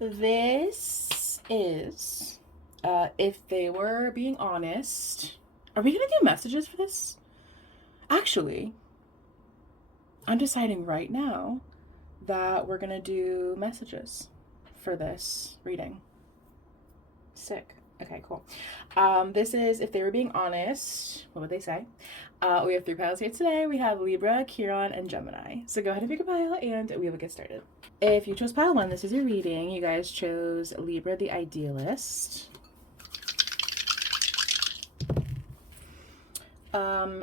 This is, if they were being honest. Are we going to do messages for this? Actually, I'm deciding right now that we're going to do messages for this reading. Sick. Okay, cool. This is if they were being honest. What would they say? We have 3 piles here today. We have Libra, Chiron, and Gemini. So go ahead and pick a pile and we will get started. If you chose pile 1, this is your reading. You guys chose Libra, the idealist.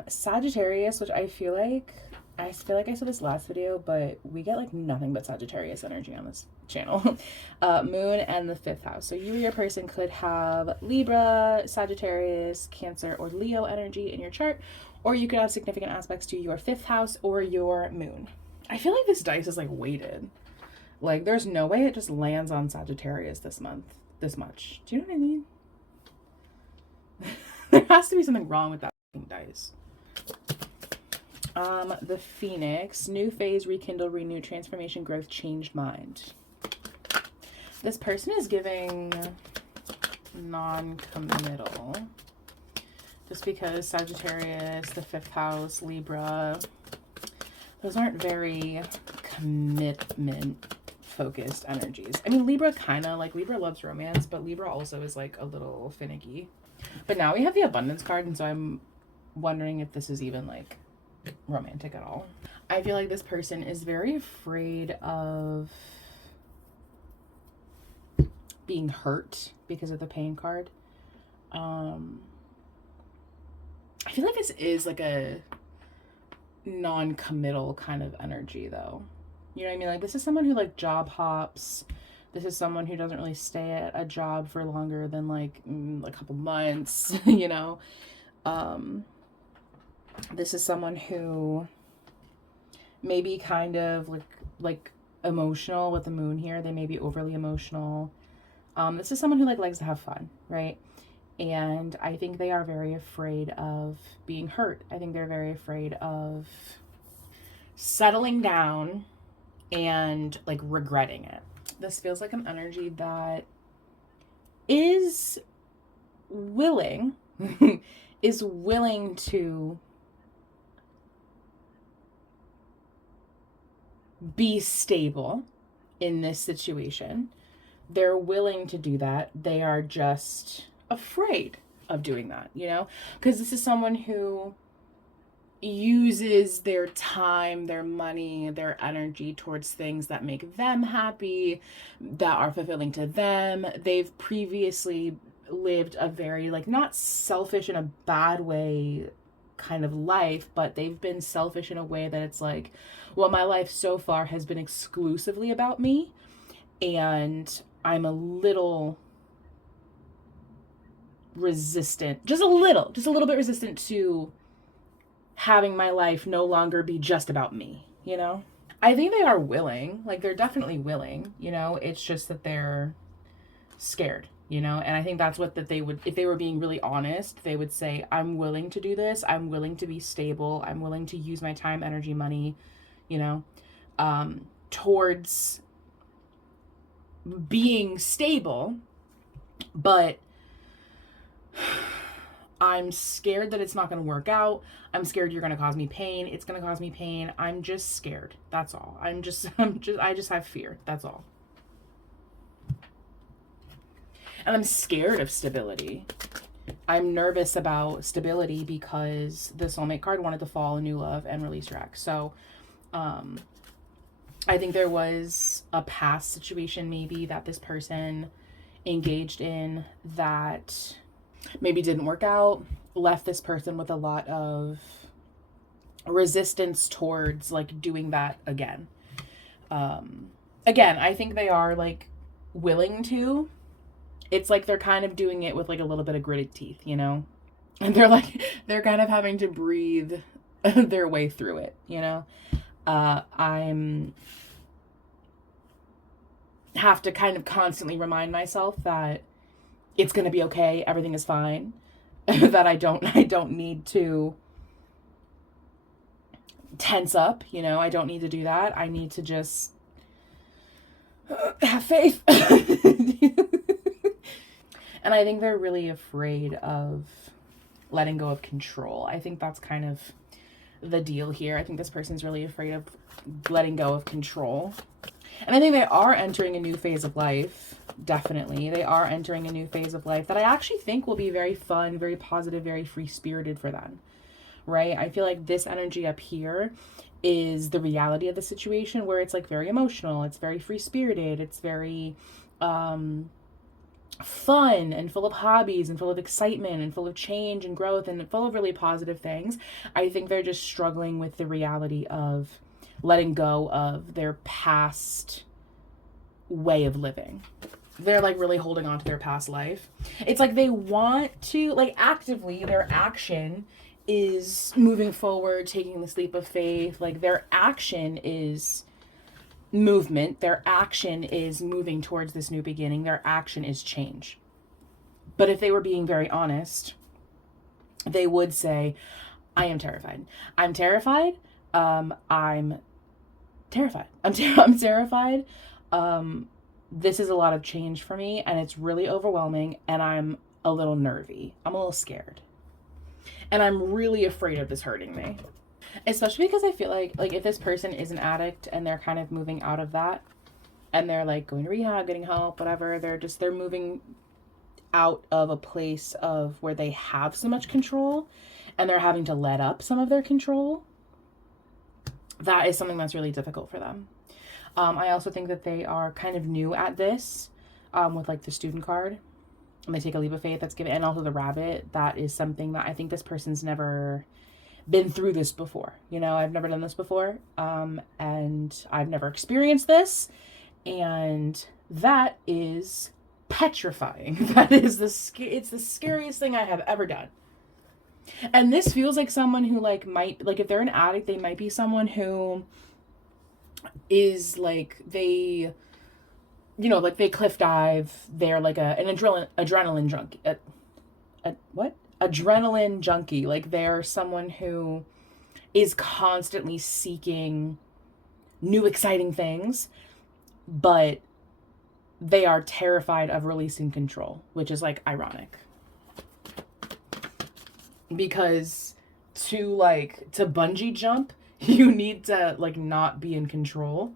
Sagittarius, which I feel like I saw this last video, but we get like nothing but Sagittarius energy on this channel. Moon and the 5th house. So you or your person could have Libra, Sagittarius, Cancer, or Leo energy in your chart, or you could have significant aspects to your 5th house or your moon. I feel like this dice is like weighted. Like there's no way it just lands on Sagittarius this month, this much. Do you know what I mean? There has to be something wrong with that dice. The Phoenix, new phase, rekindle, renew, transformation, growth, changed mind. This person is giving non-committal. Just because Sagittarius, the 5th house, Libra, those aren't very commitment focused energies. I mean, Libra kind of, like, Libra loves romance, but Libra also is like a little finicky. But now we have the abundance card, and so I'm wondering if this is even like romantic at all. I feel like this person is very afraid of being hurt because of the pain card. I feel like this is like a non-committal kind of energy though. You know what I mean? Like this is someone who like job hops. This is someone who doesn't really stay at a job for longer than like a couple months, you know? This is someone who may be kind of like emotional with the moon here. They may be overly emotional. This is someone who like likes to have fun, right? And I think they are very afraid of being hurt. I think they're very afraid of settling down and like regretting it. This feels like an energy that is willing to be stable in this situation. They're willing to do that. They are just afraid of doing that, you know? Because this is someone who uses their time, their money, their energy towards things that make them happy, that are fulfilling to them. They've previously lived a very, like, not selfish in a bad way kind of life, but they've been selfish in a way that it's like, well, my life so far has been exclusively about me, and I'm a little resistant, just a little bit resistant to having my life no longer be just about me, you know? I think they are willing, like they're definitely willing, you know? It's just that they're scared, you know? And I think that's what that they would, if they were being really honest, they would say, I'm willing to do this. I'm willing to be stable. I'm willing to use my time, energy, money, you know, towards being stable, but I'm scared that it's not going to work out. I'm scared you're going to cause me pain. It's going to cause me pain. I'm just scared. That's all. I just have fear. That's all. And I'm scared of stability. I'm nervous about stability because the soulmate card wanted to fall in new love and release your ex. So, I think there was a past situation maybe that this person engaged in that maybe didn't work out, left this person with a lot of resistance towards like doing that again. Again, I think they are like willing to. It's like they're kind of doing it with like a little bit of gritted teeth, you know? And they're kind of having to breathe their way through it, you know? I'm have to kind of constantly remind myself that it's going to be okay. Everything is fine. That I don't need to tense up, you know, I don't need to do that. I need to just have faith. And I think they're really afraid of letting go of control. I think that's kind of the deal here. I think this person's really afraid of letting go of control. And I think they are entering a new phase of life. Definitely. They are entering a new phase of life that I actually think will be very fun, very positive, very free-spirited for them. Right? I feel like this energy up here is the reality of the situation, where it's like very emotional, it's very free-spirited, it's very fun and full of hobbies and full of excitement and full of change and growth and full of really positive things. I think they're just struggling with the reality of letting go of their past way of living. They're like really holding on to their past life. It's like they want to, like, actively, their action is moving forward, taking this leap of faith. Like, their action is movement. Their action is moving towards this new beginning. Their action is change. But if they were being very honest, they would say, I am terrified. I'm terrified. I'm terrified. I'm terrified. This is a lot of change for me, and it's really overwhelming, and I'm a little nervy. I'm a little scared. And I'm really afraid of this hurting me. Especially because I feel like if this person is an addict and they're kind of moving out of that, and they're like going to rehab, getting help, whatever, they're moving out of a place of where they have so much control, and they're having to let up some of their control. That is something that's really difficult for them. I also think that they are kind of new at this, with like the student card, and they take a leap of faith that's given, and also the rabbit. That is something that I think this person's never been through this before. You know, I've never done this before, and I've never experienced this, and that is petrifying. That is it's the scariest thing I have ever done. And this feels like someone who might, if they're an addict, they might be someone who is they cliff dive. They're like an adrenaline junkie. Adrenaline junkie. Like, they're someone who is constantly seeking new exciting things, but they are terrified of releasing control, which is like ironic. Because to bungee jump, you need to not be in control,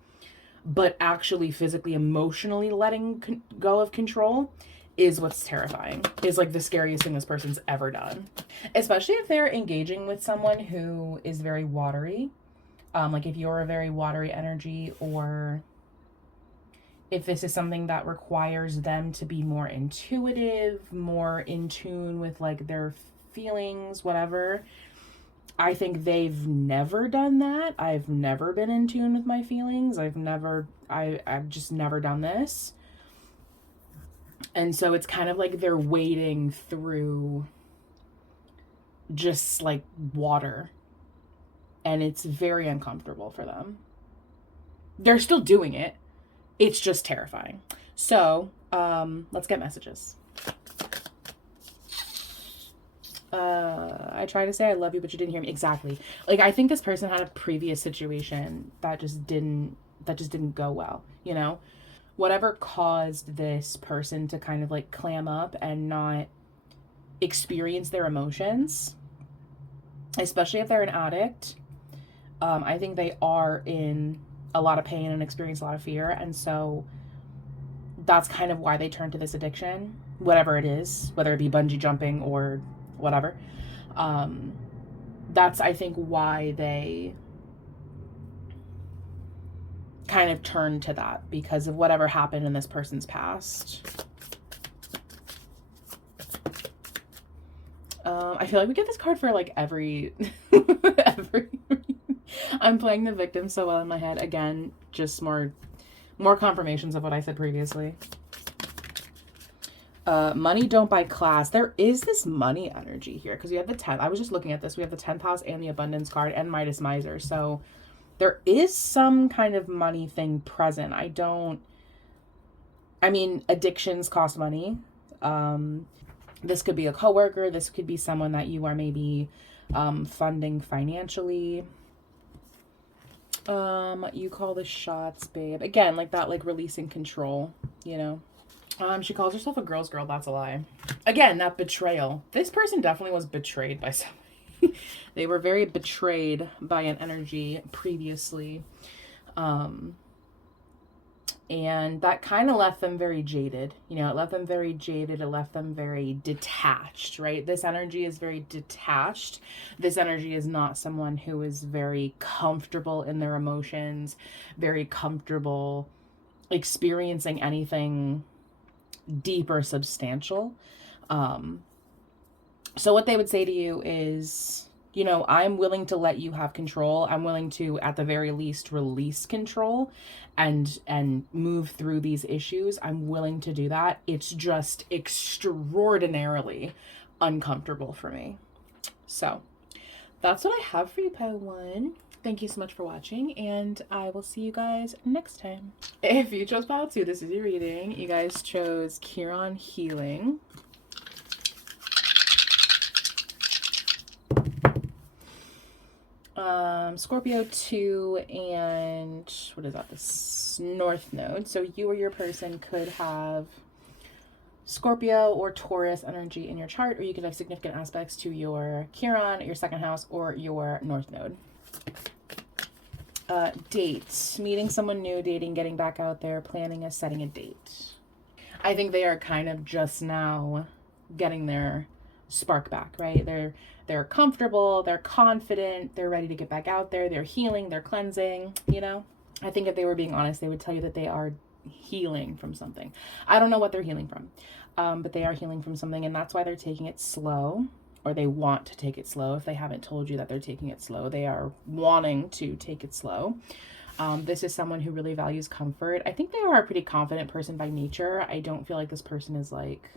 but actually physically, emotionally letting go of control is what's terrifying. Is the scariest thing this person's ever done. Especially if they're engaging with someone who is very watery. If you're a very watery energy, or if this is something that requires them to be more intuitive, more in tune with their feelings, whatever. I think they've never done that. I've never been in tune with my feelings. I've just never done this. And so it's kind of like they're wading through just water, and it's very uncomfortable for them. They're still doing it. It's just terrifying. So, let's get messages. I try to say I love you, but you didn't hear me. Exactly. I think this person had a previous situation that just didn't go well, you know? Whatever caused this person to kind of clam up and not experience their emotions, especially if they're an addict. I think they are in a lot of pain and experience a lot of fear. And so that's kind of why they turn to this addiction, whatever it is, whether it be bungee jumping or whatever. That's, I think, why they kind of turn to that, because of whatever happened in this person's past. I feel like we get this card for every I'm playing the victim so well in my head. Again, just more confirmations of what I said previously. Money don't buy class. There is this money energy here, because we have the 10th. I was just looking at this. We have the 10th house and the abundance card and Midas Miser. So there is some kind of money thing present. Addictions cost money. This could be a coworker. This could be someone that you are maybe funding financially. You call the shots, babe. Again, that releasing control, you know. She calls herself a girl's girl. That's a lie. Again, that betrayal. This person definitely was betrayed by somebody. They were very betrayed by an energy previously. And that kind of left them very jaded. You know, it left them very jaded. It left them very detached, right? This energy is very detached. This energy is not someone who is very comfortable in their emotions, very comfortable experiencing anything deep or substantial. So what they would say to you is, you know, I'm willing to let you have control. I'm willing to, at the very least, release control and move through these issues. I'm willing to do that. It's just extraordinarily uncomfortable for me. So that's what I have for you, Pile 1. Thank you so much for watching, and I will see you guys next time. If you chose Pile 2, this is your reading. You guys chose CHIRON Healing. Scorpio 2 and what is that? This North Node. So you or your person could have Scorpio or Taurus energy in your chart, or you could have significant aspects to your CHIRON, your second house, or your North Node. Date. Meeting someone new, dating, getting back out there, planning a setting a date. I think they are kind of just now getting their spark back, right? They're comfortable, they're confident, they're ready to get back out there, they're healing, they're cleansing, you know? I think if they were being honest, they would tell you that they are healing from something. I don't know what they're healing from, but they are healing from something, and that's why they're taking it slow, or they want to take it slow. If they haven't told you that they're taking it slow, they are wanting to take it slow. This is someone who really values comfort. I think they are a pretty confident person by nature. I don't feel like this person is like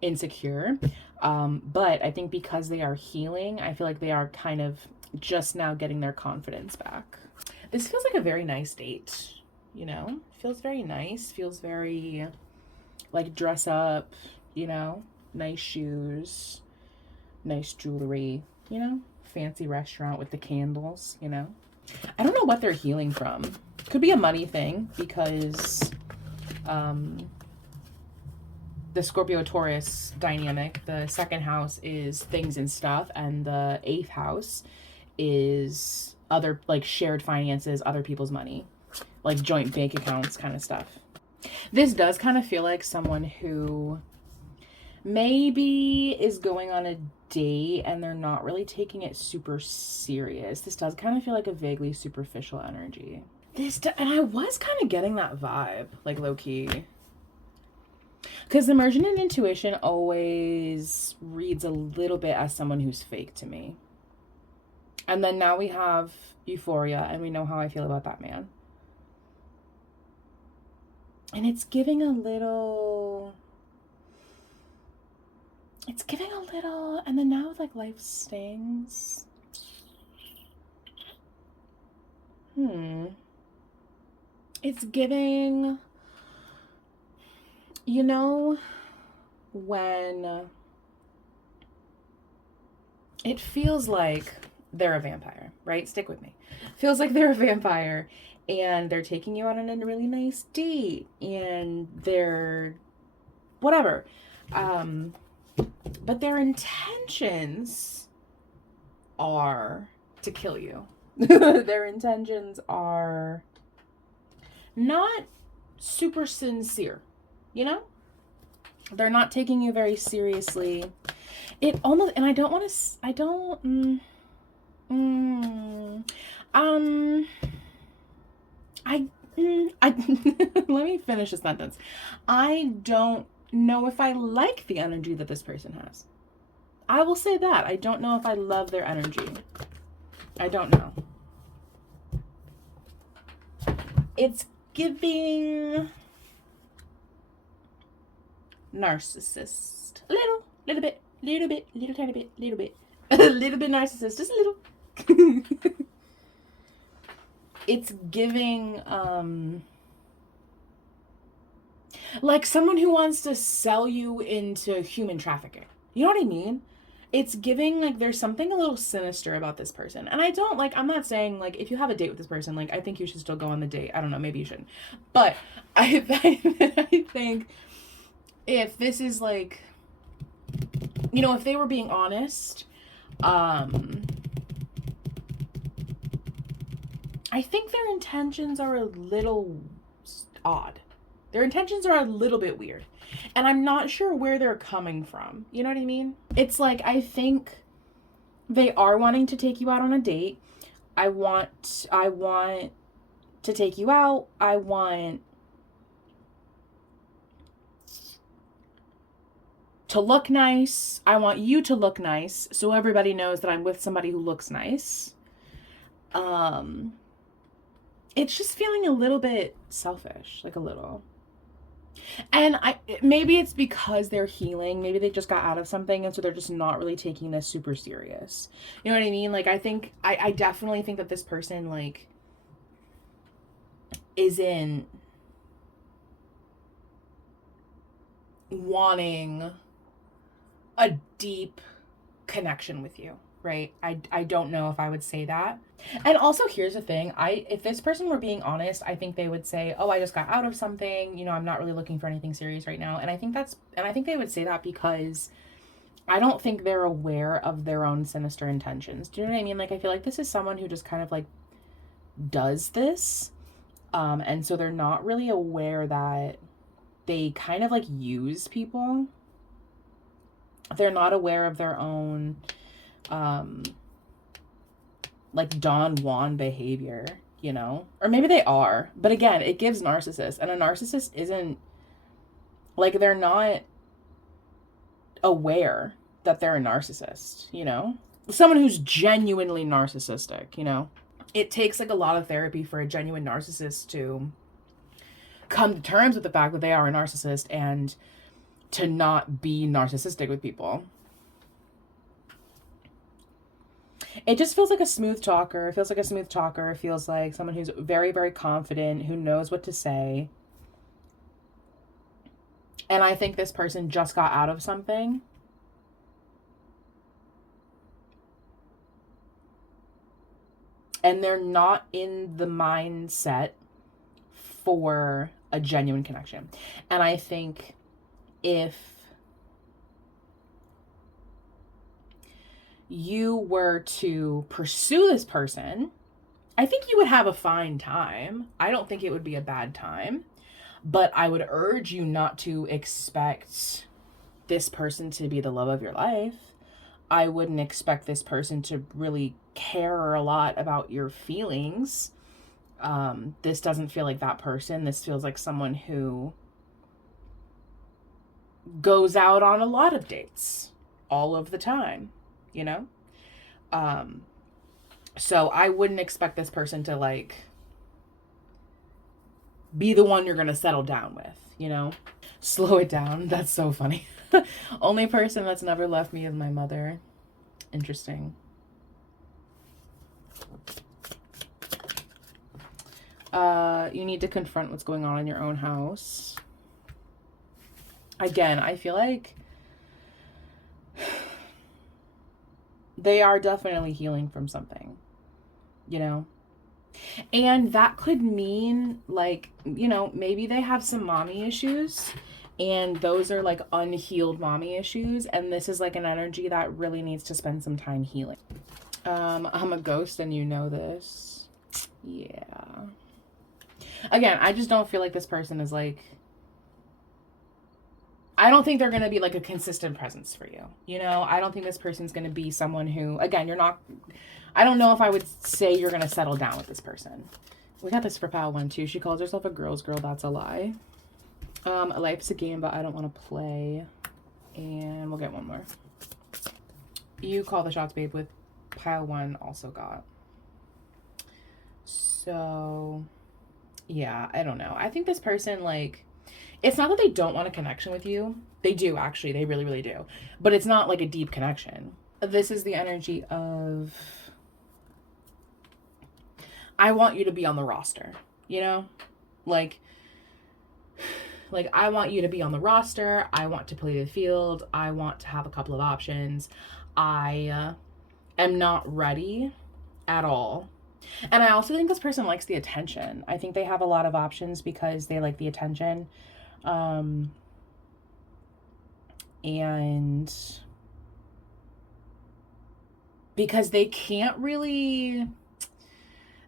insecure, but I think because they are healing, I feel like they are kind of just now getting their confidence back. This feels like a very nice date, you know? Feels very nice, feels very like dress up, you know? Nice shoes, nice jewelry, you know? Fancy restaurant with the candles, you know? I don't know what they're healing from. Could be a money thing because the Scorpio-Taurus dynamic, the second house is things and stuff, and the 8th house is other, like, shared finances, other people's money, like joint bank accounts kind of stuff. This does kind of feel like someone who maybe is going on a date and they're not really taking it super serious. This does kind of feel like a vaguely superficial energy. And I was kind of getting that vibe, like low-key. Because immersion and intuition always reads a little bit as someone who's fake to me. And then now we have euphoria, and we know how I feel about that man. And it's giving a little... And then now with like life stings. It's giving... You know, when it feels like they're a vampire, right? Stick with me. Feels like they're a vampire and they're taking you out on a really nice date and they're whatever. But their intentions are to kill you. Their intentions are not super sincere. You know, they're not taking you very seriously. It almost, and I don't want to, let me finish the sentence. I don't know if I like the energy that this person has. I will say that. I don't know if I love their energy. I don't know. It's giving... narcissist. A little bit, tiny bit, little bit. A little bit narcissist, just a little. It's giving, like someone who wants to sell you into human trafficking. You know what I mean? it's giving like there's something a little sinister about this person. And I don't like, I'm not saying like if you have a date with this person, like I think you should still go on the date. I don't know, maybe you shouldn't. But I think if this is like, you know, if they were being honest, I think their intentions are a little odd. Their intentions are a little bit weird. And I'm not sure where they're coming from. You know what I mean? It's like, I think they are wanting to take you out on a date. I want to take you out. I want to look nice. I want you to look nice so everybody knows that I'm with somebody who looks nice. It's just feeling a little bit selfish, like a little. And maybe it's because they're healing. Maybe they just got out of something, and so they're just not really taking this super serious. You know what I mean? Like, I definitely think that this person, like, isn't wanting a deep connection with you, right? I don't know if I would say that. And also, here's the thing. If this person were being honest, I think they would say, oh, I just got out of something, you know, I'm not really looking for anything serious right now. And I think they would say that because I don't think they're aware of their own sinister intentions. Do you know what I mean? Like, I feel like this is someone who just kind of like does this. And so they're not really aware that they kind of like use people. They're not aware of their own, like Don Juan behavior, you know? Or maybe they are. But again, it gives narcissists. And a narcissist isn't, like, they're not aware that they're a narcissist, you know? Someone who's genuinely narcissistic, you know? It takes, like, a lot of therapy for a genuine narcissist to come to terms with the fact that they are a narcissist and to not be narcissistic with people. It just feels like a smooth talker. It feels like a smooth talker. It feels like someone who's very, very confident, who knows what to say. And I think this person just got out of something. And they're not in the mindset for a genuine connection. And I think if you were to pursue this person, I think you would have a fine time. I don't think it would be a bad time, but I would urge you not to expect this person to be the love of your life. I wouldn't expect this person to really care a lot about your feelings. This doesn't feel like that person. This feels like someone who goes out on a lot of dates all of the time, you know? So I wouldn't expect this person to like be the one you're going to settle down with, you know? Slow it down. That's so funny. Only person that's never left me is my mother. Interesting. You need to confront what's going on in your own house. Again, I feel like they are definitely healing from something, you know? And that could mean, like, you know, maybe they have some mommy issues, and those are, like, unhealed mommy issues, and this is, like, an energy that really needs to spend some time healing. I'm a ghost, and you know this. Yeah. Again, I just don't feel like this person is, like... I don't think they're going to be, like, a consistent presence for you. You know? I don't think this person's going to be someone who... Again, you're not... I don't know if I would say you're going to settle down with this person. We got this for Pal 1, too. She calls herself a girl's girl. That's a lie. Life's a game, but I don't want to play. And we'll get one more. You call the shots, babe, with Pile 1 also got. So, yeah, I don't know. I think this person, like... It's not that they don't want a connection with you. They do, actually. They really, really do. But it's not, like, a deep connection. This is the energy of... I want you to be on the roster, you know? Like, I want you to be on the roster. I want to play the field. I want to have a couple of options. I am not ready at all. And I also think this person likes the attention. I think they have a lot of options because they like the attention. And because they can't really,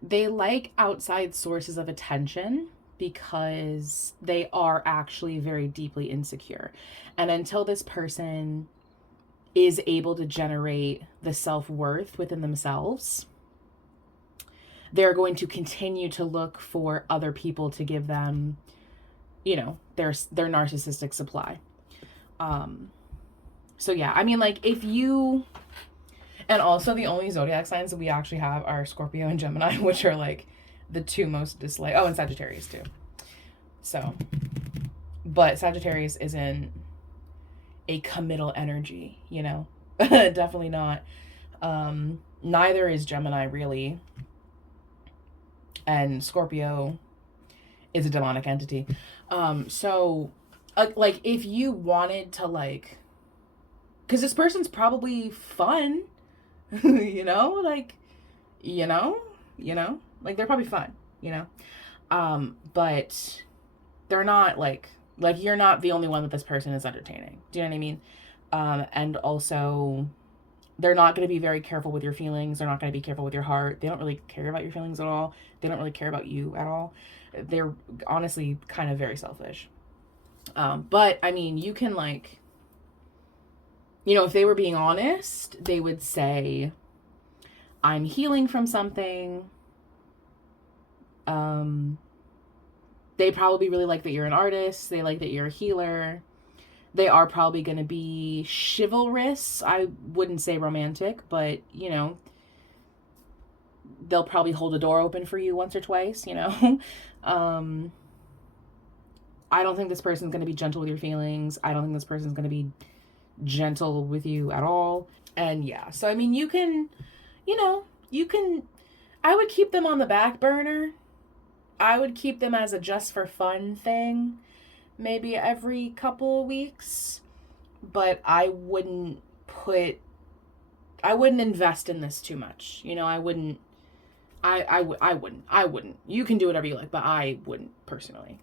they like outside sources of attention because they are actually very deeply insecure. And until this person is able to generate the self-worth within themselves, they're going to continue to look for other people to give them, you know, their narcissistic supply. So yeah, I mean, like, if you, and also the only zodiac signs that we actually have are Scorpio and Gemini, which are like the two most disliked. Oh, and Sagittarius too. So, but Sagittarius isn't a committal energy, you know. Definitely not. Neither is Gemini, really. And Scorpio is a demonic entity. So like, if you wanted to, like, because this person's probably fun, you know, like, like, they're probably fun, you know, but they're not like you're not the only one that this person is entertaining. Do you know what I mean? And also, they're not going to be very careful with your feelings. They're not going to be careful with your heart. They don't really care about your feelings at all. They don't really care about you at all. They're honestly kind of very selfish. But I mean, you can, like, you know, if they were being honest, they would say, I'm healing from something. They probably really like that you're an artist. They like that you're a healer. They are probably going to be chivalrous. I wouldn't say romantic, but, you know, they'll probably hold a door open for you once or twice, you know. I don't think this person's going to be gentle with your feelings. I don't think this person's going to be gentle with you at all. And yeah, so I mean, you can, you know, I would keep them on the back burner. I would keep them as a just for fun thing, maybe every couple of weeks, but I wouldn't invest in this too much. You know, I wouldn't. You can do whatever you like, but I wouldn't personally.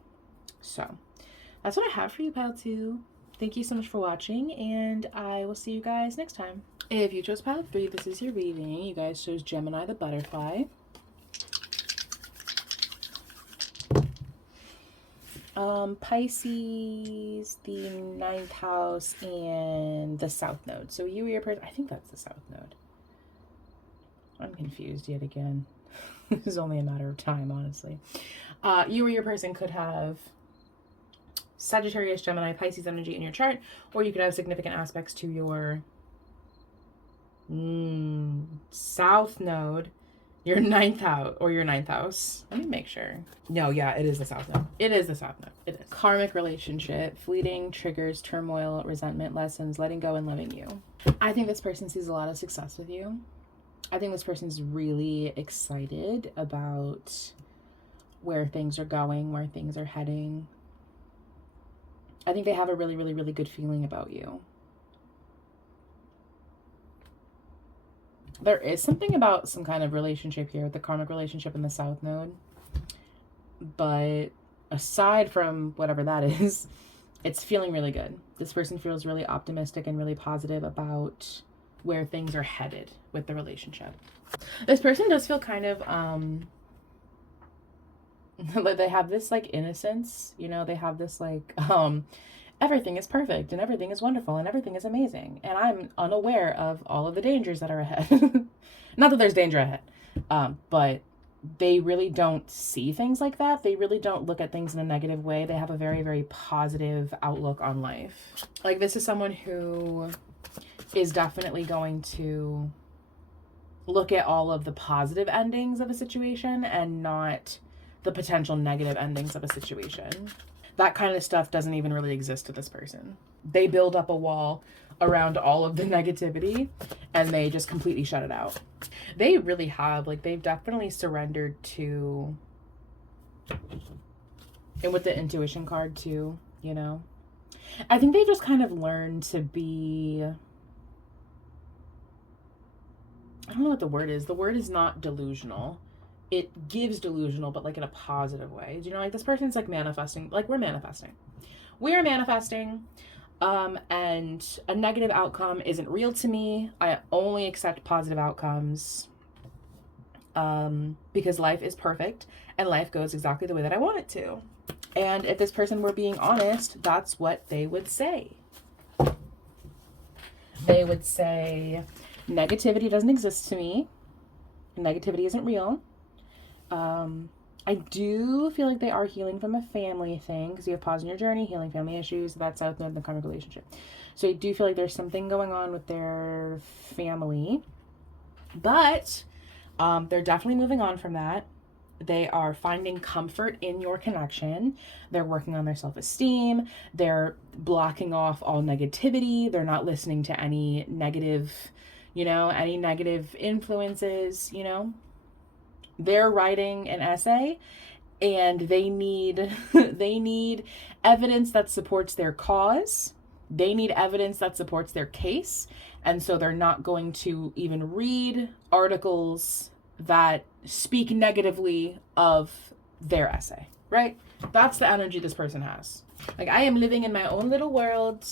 So that's what I have for you, Pile 2. Thank you so much for watching, and I will see you guys next time. If you chose Pile 3, this is your reading. You guys chose Gemini the butterfly. Pisces, the 9th house, and the south node. So you or your person, I think that's the south node. I'm confused yet again. This is only a matter of time, honestly. You or your person could have Sagittarius, Gemini, Pisces energy in your chart, or you could have significant aspects to your south node, your 9th house, or your 9th house. Let me make sure. No, yeah, it is the south node. It is the south node. It is. Karmic relationship, fleeting, triggers, turmoil, resentment, lessons, letting go, and loving you. I think this person sees a lot of success with you. I think this person's really excited about where things are going, where things are heading. I think they have a really, really, really good feeling about you. There is something about some kind of relationship here, the karmic relationship in the south node. But aside from whatever that is, it's feeling really good. This person feels really optimistic and really positive about where things are headed with the relationship. This person does feel kind of, they have this, like, innocence, you know, they have this, like, everything is perfect and everything is wonderful and everything is amazing. And I'm unaware of all of the dangers that are ahead. Not that there's danger ahead, but they really don't see things like that. They really don't look at things in a negative way. They have a very, very positive outlook on life. Like, this is someone who is definitely going to look at all of the positive endings of a situation and not the potential negative endings of a situation. That kind of stuff doesn't even really exist to this person. They build up a wall around all of the negativity and they just completely shut it out. They really have, like, they've definitely surrendered to, and with the intuition card too, you know, I think they just kind of learned to be I don't know what the word is. The word is not delusional. It gives delusional, but like in a positive way. Do you know, like this person's like manifesting, like we're manifesting. We're manifesting. And a negative outcome isn't real to me. I only accept positive outcomes. Because life is perfect and life goes exactly the way that I want it to. And if this person were being honest, that's what they would say. They would say, negativity doesn't exist to me. Negativity isn't real. I do feel like they are healing from a family thing, because you have pause in your journey, healing family issues, that's out of the karmic relationship. So I do feel like there's something going on with their family. But they're definitely moving on from that. They are finding comfort in your connection. They're working on their self-esteem. They're blocking off all negativity. They're not listening to any negative, any negative influences, They're writing an essay and they need they need evidence that supports their cause. They need evidence that supports their case. And so they're not going to even read articles that speak negatively of their essay, right? That's the energy this person has. Like, I am living in my own little world,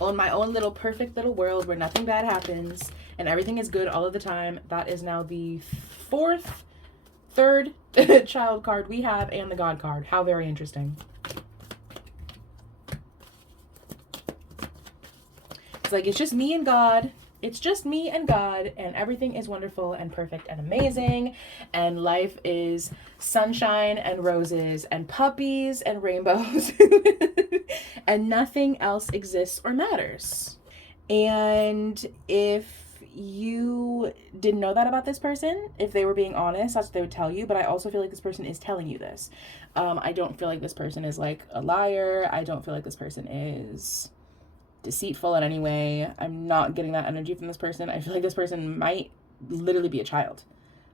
on my own little perfect little world where nothing bad happens and everything is good all of the time. That is now the third child card we have, and the God card. How very interesting. It's like, it's just me and God. It's just me and God, and everything is wonderful and perfect and amazing, and life is sunshine and roses and puppies and rainbows, and nothing else exists or matters. And if you didn't know that about this person, if they were being honest, that's what they would tell you. But I also feel like this person is telling you this. I don't feel like this person is like a liar. I don't feel like this person is deceitful in any way. I'm not getting that energy from this person. I feel like this person might literally be a child.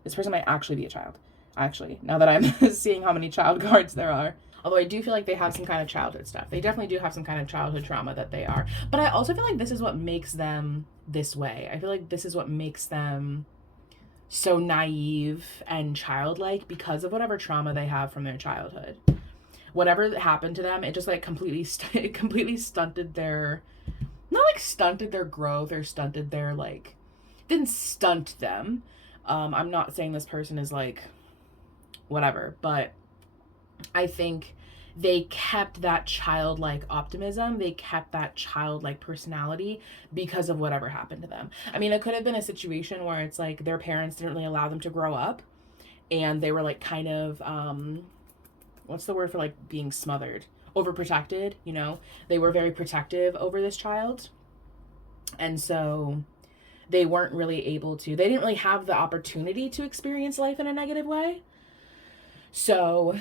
This person might actually be a child. Actually, now that I'm seeing how many child cards there are. Although I do feel like they have some kind of childhood stuff. They definitely do have some kind of childhood trauma that they are. But I also feel like this is what makes them this way. I feel like this is what makes them so naive and childlike, because of whatever trauma they have from their childhood. Whatever happened to them, it just like completely stunted their, not like stunted their growth or stunted their like, didn't stunt them. I'm not saying this person is like whatever, but I think they kept that childlike optimism. They kept that childlike personality because of whatever happened to them. I mean, it could have been a situation where it's like their parents didn't really allow them to grow up, and they were like kind of, what's the word for like being smothered? Overprotected, They were very protective over this child. And so they weren't really able to, they didn't really have the opportunity to experience life in a negative way. So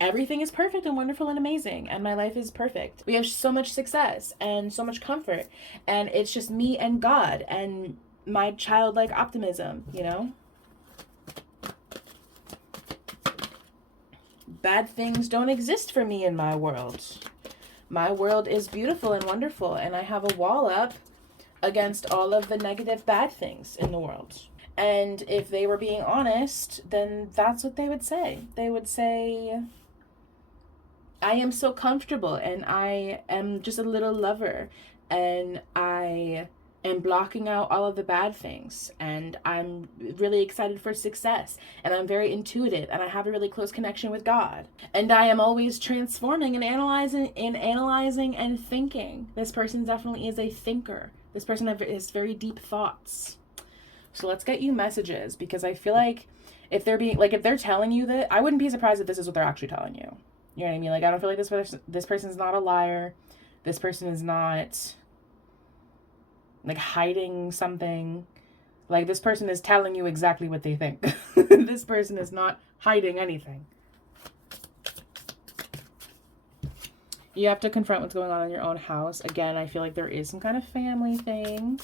everything is perfect and wonderful and amazing, and my life is perfect. We have so much success and so much comfort, and it's just me and God and my childlike optimism, Bad things don't exist for me in my world. My world is beautiful and wonderful, and I have a wall up against all of the negative bad things in the world. And if they were being honest, then that's what they would say. They would say, I am so comfortable, and I am just a little lover, and I am blocking out all of the bad things, and I'm really excited for success, and I'm very intuitive, and I have a really close connection with God, and I am always transforming and analyzing and thinking. This person definitely is a thinker. This person has very deep thoughts. So let's get you messages, because I feel like if they're telling you that, I wouldn't be surprised if this is what they're actually telling you. You know what I mean? Like, I don't feel like this person's not a liar. This person is not like hiding something. Like, this person is telling you exactly what they think. This person is not hiding anything. You have to confront what's going on in your own house. Again, I feel like there is some kind of family thing,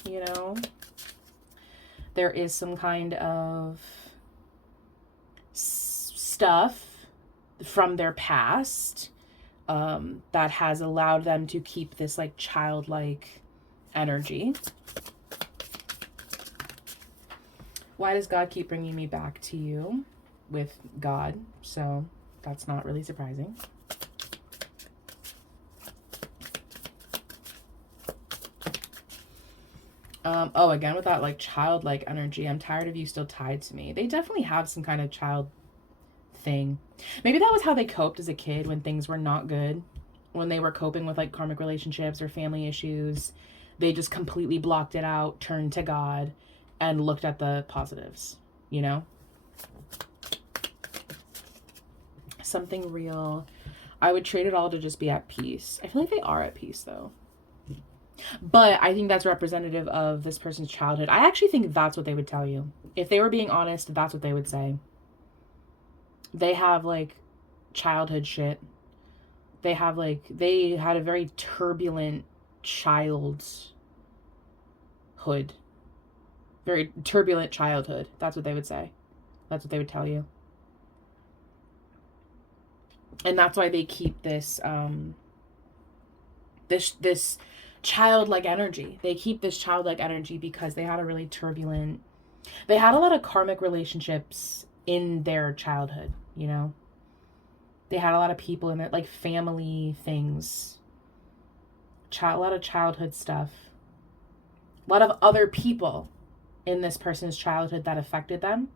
There is some kind of stuff from their past that has allowed them to keep this like childlike energy. Why does God keep bringing me back to you with God? So that's not really surprising. Oh, again with that like childlike energy. I'm tired of you still tied to me. They definitely have some kind of child thing. Maybe that was how they coped as a kid when things were not good. When they were coping with like karmic relationships or family issues, they just completely blocked it out, turned to God, and looked at the positives, you know? Something real. I would trade it all to just be at peace. I feel like they are at peace though. But I think that's representative of this person's childhood. I actually think that's what they would tell you. If they were being honest, that's what they would say. They have like childhood shit. They have like, they had a very turbulent childhood. Very turbulent childhood. That's what they would say. That's what they would tell you. And that's why they keep this, this childlike energy. They keep this childlike energy because they had a really turbulent, they had a lot of karmic relationships in their childhood, you know? They had a lot of people in it, like family things, a lot of childhood stuff, a lot of other people in this person's childhood that affected them.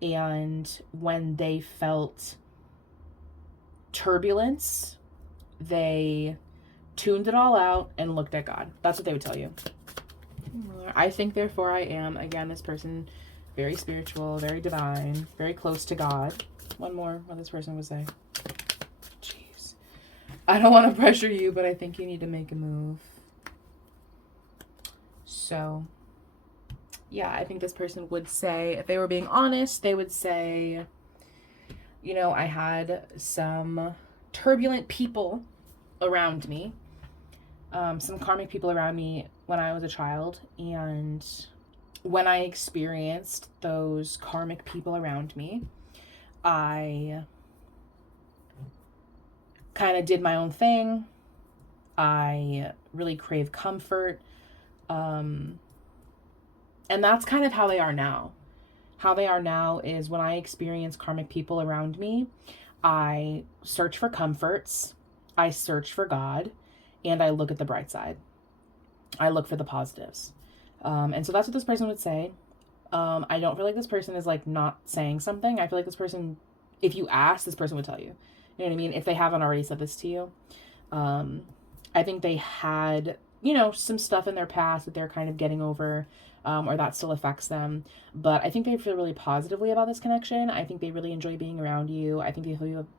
And when they felt turbulence, they tuned it all out and looked at God. That's what they would tell you. I think, therefore I am. Again, this person, very spiritual, very divine, very close to God. One more, what this person would say. Jeez. I don't want to pressure you, but I think you need to make a move. So, yeah, I think this person would say, if they were being honest, they would say, you know, I had some turbulent people around me, some karmic people around me when I was a child. And when I experienced those karmic people around me, I kind of did my own thing. I really craved comfort. And that's kind of how they are now. How they are now is when I experience karmic people around me, I search for comforts, I search for God, and I look at the bright side. I look for the positives. And so that's what this person would say. I don't feel like this person is like not saying something. I feel like this person, if you ask, this person would tell you. You know what I mean? If they haven't already said this to you. I think they had, you know, some stuff in their past that they're kind of getting over, or that still affects them. But I think they feel really positively about this connection. I think they really enjoy being around you. I think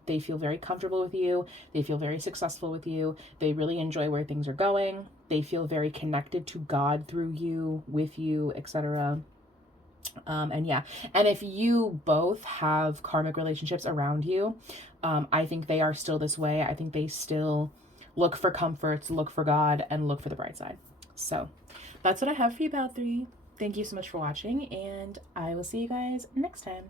they feel very comfortable with you. They feel very successful with you. They really enjoy where things are going. They feel very connected to God through you, with you, etc. And yeah, and if you both have karmic relationships around you, I think they are still this way. I think they still look for comforts, look for God, and look for the bright side. So that's what I have for you, Bow 3. Thank you so much for watching, and I will see you guys next time.